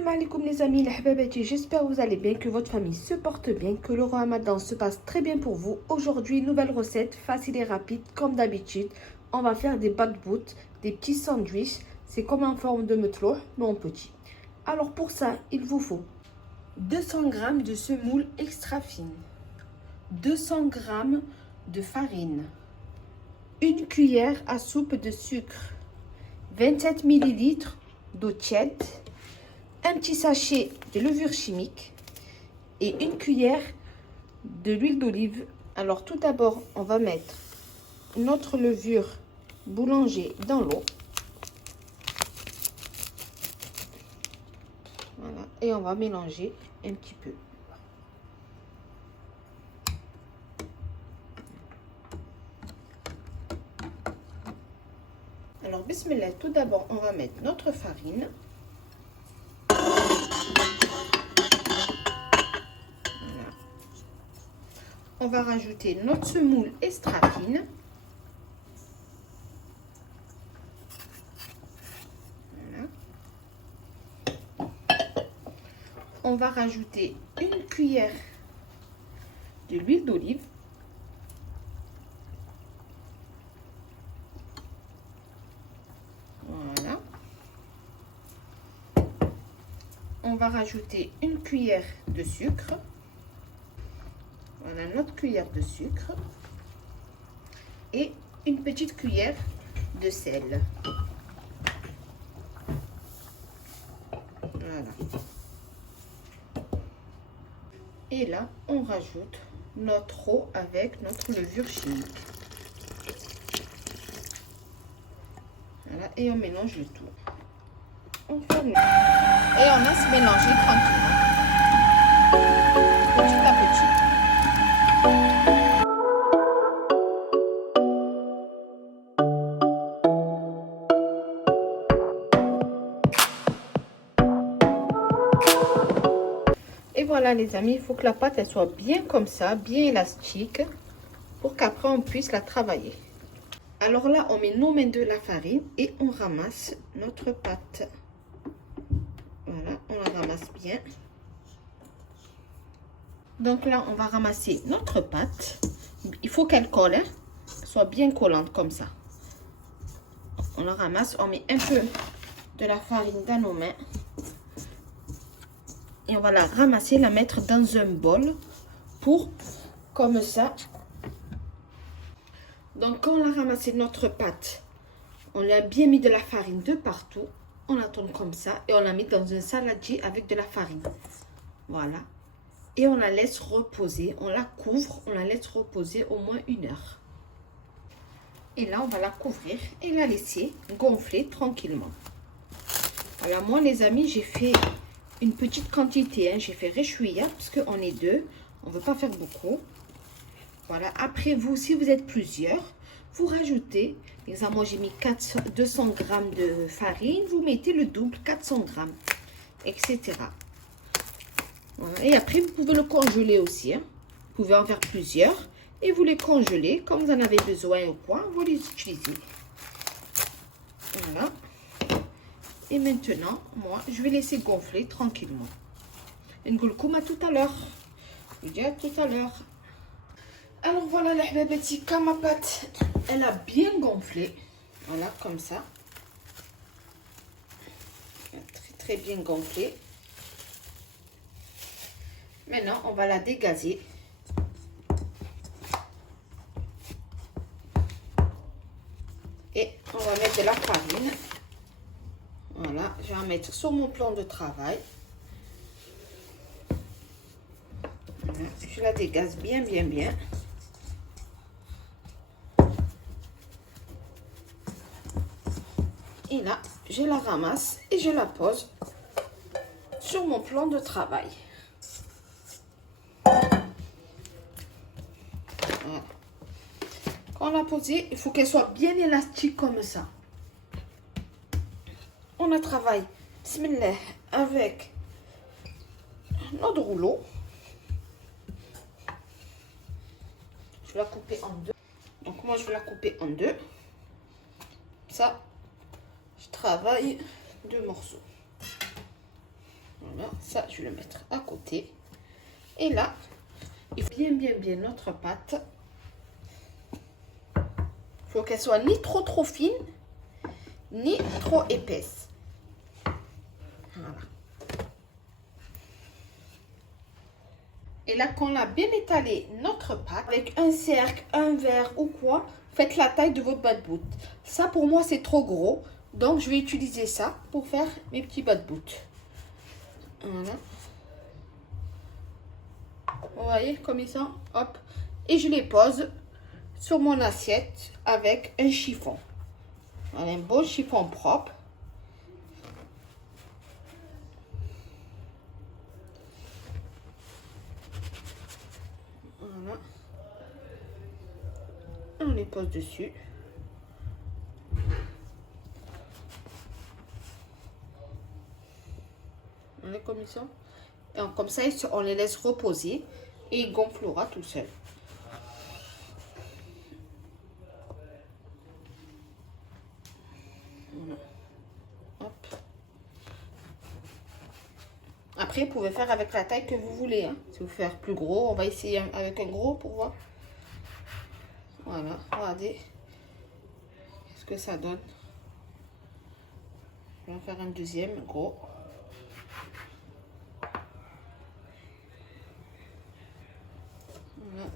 Salam alaikum les amis, les hababati, j'espère que vous allez bien, que votre famille se porte bien, que le ramadan se passe très bien pour vous. Aujourd'hui, nouvelle recette, facile et rapide, comme d'habitude. On va faire des batbout, des petits sandwichs. C'est comme en forme de metloh, mais en petit. Alors pour ça, il vous faut 200 g de semoule extra fine, 200 g de farine, une cuillère à soupe de sucre, 27 ml d'eau tiède, un petit sachet de levure chimique et une cuillère de l'huile d'olive. Alors tout d'abord, on va mettre notre levure boulanger dans l'eau. Voilà, et on va mélanger un petit peu. Alors bismillah, tout d'abord, on va mettre notre farine. On va rajouter notre semoule extra fine. Voilà. On va rajouter une cuillère de l'huile d'olive. Voilà. On va rajouter une cuillère de sucre. Voilà notre cuillère de sucre et une petite cuillère de sel. Voilà. Et là, on rajoute notre eau avec notre levure chimique. Voilà, et on mélange le tout. On ferme et on laisse mélanger tranquillement, petit à petit. Et voilà les amis, il faut que la pâte elle soit bien comme ça, bien élastique, pour qu'après on puisse la travailler. Alors là, on met nos mains de la farine et on ramasse notre pâte. Voilà, on la ramasse bien. Donc là, on va ramasser notre pâte. Il faut qu'elle colle, hein, soit bien collante comme ça. On la ramasse, on met un peu de la farine dans nos mains. Et on va la ramasser, la mettre dans un bol pour, comme ça. Donc, quand on a ramassé notre pâte, on lui a bien mis de la farine de partout. On la tourne comme ça et on la met dans un saladier avec de la farine. Voilà. Et on la laisse reposer. On la couvre, on la laisse reposer au moins 1 heure. Et là, on va la couvrir et la laisser gonfler tranquillement. Voilà, moi les amis, j'ai fait une petite quantité, hein. J'ai fait réchouir parce qu'on est 2, on ne veut pas faire beaucoup. Voilà, après vous, si vous êtes plusieurs, vous rajoutez, par exemple moi j'ai mis 200 g de farine, vous mettez le double, 400 g, etc. Voilà. Et après vous pouvez le congeler aussi, hein. Vous pouvez en faire plusieurs et vous les congelez, comme vous en avez besoin ou quoi, vous les utilisez. Voilà. Et maintenant, moi, je vais laisser gonfler tranquillement. N'goulkoum à tout à l'heure. Je vous dis à tout à l'heure. Alors voilà les hababati, quand ma pâte, elle a bien gonflé. Voilà, comme ça. Très très bien gonflé. Maintenant, on va la dégazer. Et on va mettre de la farine. Voilà, je vais en mettre sur mon plan de travail. Voilà, je la dégaze bien, bien, bien. Et là, je la ramasse et je la pose sur mon plan de travail. Voilà. Quand on l'a posée, il faut qu'elle soit bien élastique comme ça. On la travaille, bismillah, avec notre rouleau. Je vais la couper en 2. Donc moi, je vais la couper en 2. Ça, je travaille 2 morceaux. Voilà, ça, je vais le mettre à côté. Et là, il faut bien notre pâte. Il faut qu'elle soit ni trop fine, ni trop épaisse. Voilà. Et là, quand on a bien étalé notre pâte, avec un cercle, un verre ou quoi, faites la taille de votre bad-boot. Ça, pour moi, c'est trop gros. Donc, je vais utiliser ça pour faire mes petits bad-boot. Voilà. Vous voyez, comme ça, hop. Et je les pose sur mon assiette avec un chiffon. Voilà, un beau chiffon propre. Voilà. On les pose dessus. Voilà, comme ça. Et comme ça, on les laisse reposer et il gonflera tout seul. Voilà. Hop. Après, vous pouvez faire avec la taille que vous voulez. Hein. Si vous voulez faire plus gros, on va essayer avec un gros pour voir. Voilà, regardez ce que ça donne. Je vais en faire un deuxième gros. Voilà.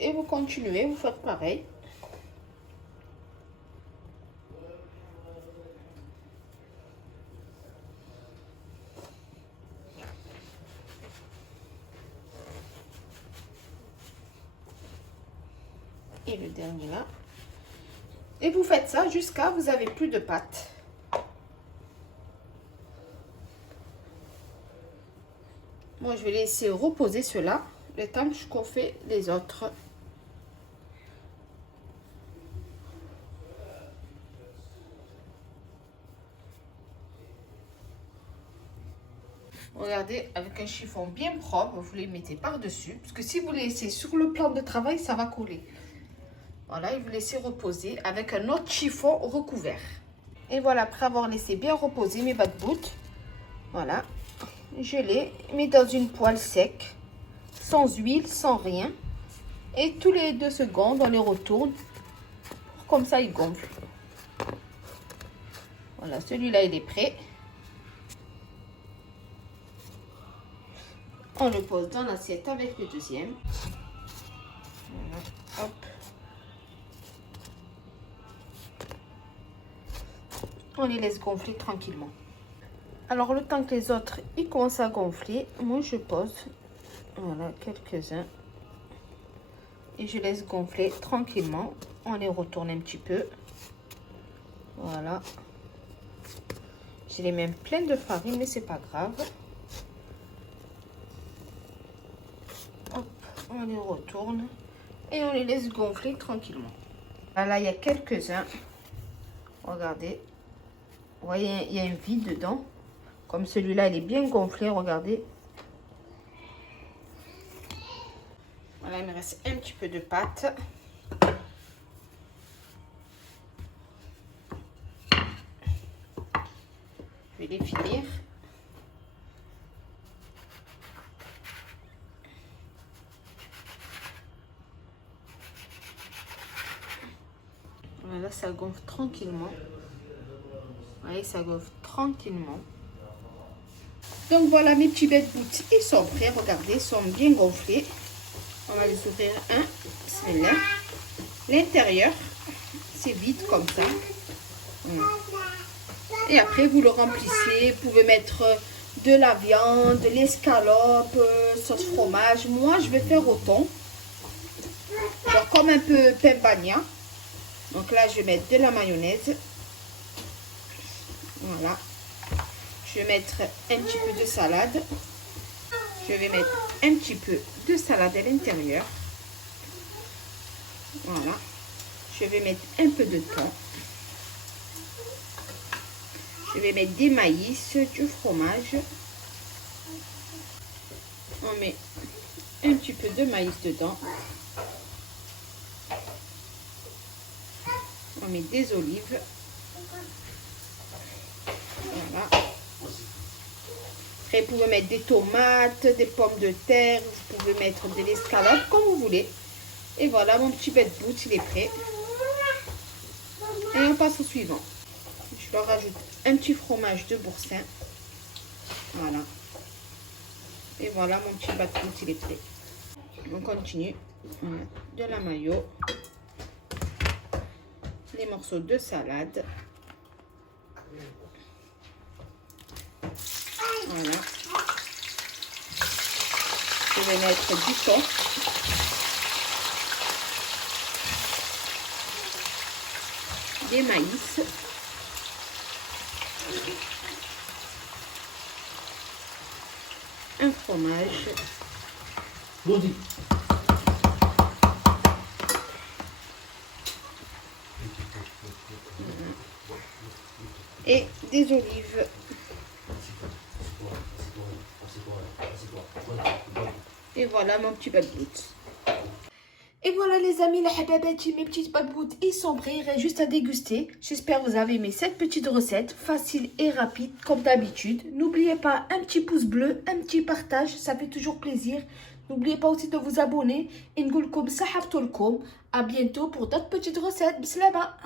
Et vous continuez, vous faites pareil. Et le dernier là. Et vous faites ça jusqu'à vous avez plus de pâte. Moi, je vais laisser reposer cela le temps qu'on fait les autres. Regardez, avec un chiffon bien propre, vous les mettez par-dessus. Parce que si vous laissez sur le plan de travail, ça va coller. Voilà, et vous laissez reposer avec un autre chiffon recouvert. Et voilà, après avoir laissé bien reposer mes bad-boot, voilà, je les mets dans une poêle sec, sans huile, sans rien. Et tous les 2 secondes, on les retourne. Comme ça, ils gonflent. Voilà, celui-là, il est prêt. On le pose dans l'assiette avec le deuxième. Voilà, hop. On les laisse gonfler tranquillement. Alors, le temps que les autres ils commencent à gonfler, moi je pose, voilà, quelques-uns. Et je laisse gonfler tranquillement. On les retourne un petit peu. Voilà. J'ai les mêmes pleines de farine, mais c'est pas grave. Hop, on les retourne. Et on les laisse gonfler tranquillement. Là, il y a quelques-uns. Regardez. Vous voyez, il y a un vide dedans. Comme celui-là, il est bien gonflé, regardez. Voilà, il me reste un petit peu de pâte. Je vais les finir. Voilà, ça gonfle tranquillement. Vous voyez, ça gonfle tranquillement. Donc voilà, mes petits bad-boot, ils sont prêts. Regardez, ils sont bien gonflés. On va les ouvrir un. Celui-là. L'intérieur, c'est vide comme ça. Et après, vous le remplissez. Vous pouvez mettre de la viande, de l'escalope, sauce fromage. Moi, je vais faire au thon. Genre comme un peu pain bagna. Donc là, je vais mettre de la mayonnaise. Voilà. Je vais mettre un petit peu de salade. Je vais mettre un petit peu de salade à l'intérieur. Voilà. Je vais mettre un peu de thon. Je vais mettre des maïs, du fromage. On met un petit peu de maïs dedans. On met des olives. Voilà. Après, vous pouvez mettre des tomates, des pommes de terre. Vous pouvez mettre de l'escalope, comme vous voulez. Et voilà, mon petit bête-bout, il est prêt. Et on passe au suivant. Je leur rajoute un petit fromage de boursin. Voilà. Et voilà, mon petit bête-bout, il est prêt. On continue. On met de la mayo. Des morceaux de salade. Voilà. Je vais mettre du thon. Des maïs. Un fromage. Et des olives. Et voilà mon petit bad-boot. Et voilà les amis, les hababati, mes petites bad-boot, ils sont prêts, il reste juste à déguster. J'espère que vous avez aimé cette petite recette, facile et rapide comme d'habitude. N'oubliez pas un petit pouce bleu, un petit partage, ça fait toujours plaisir. N'oubliez pas aussi de vous abonner. Et nous comme ça, à bientôt pour d'autres petites recettes. Bismillah.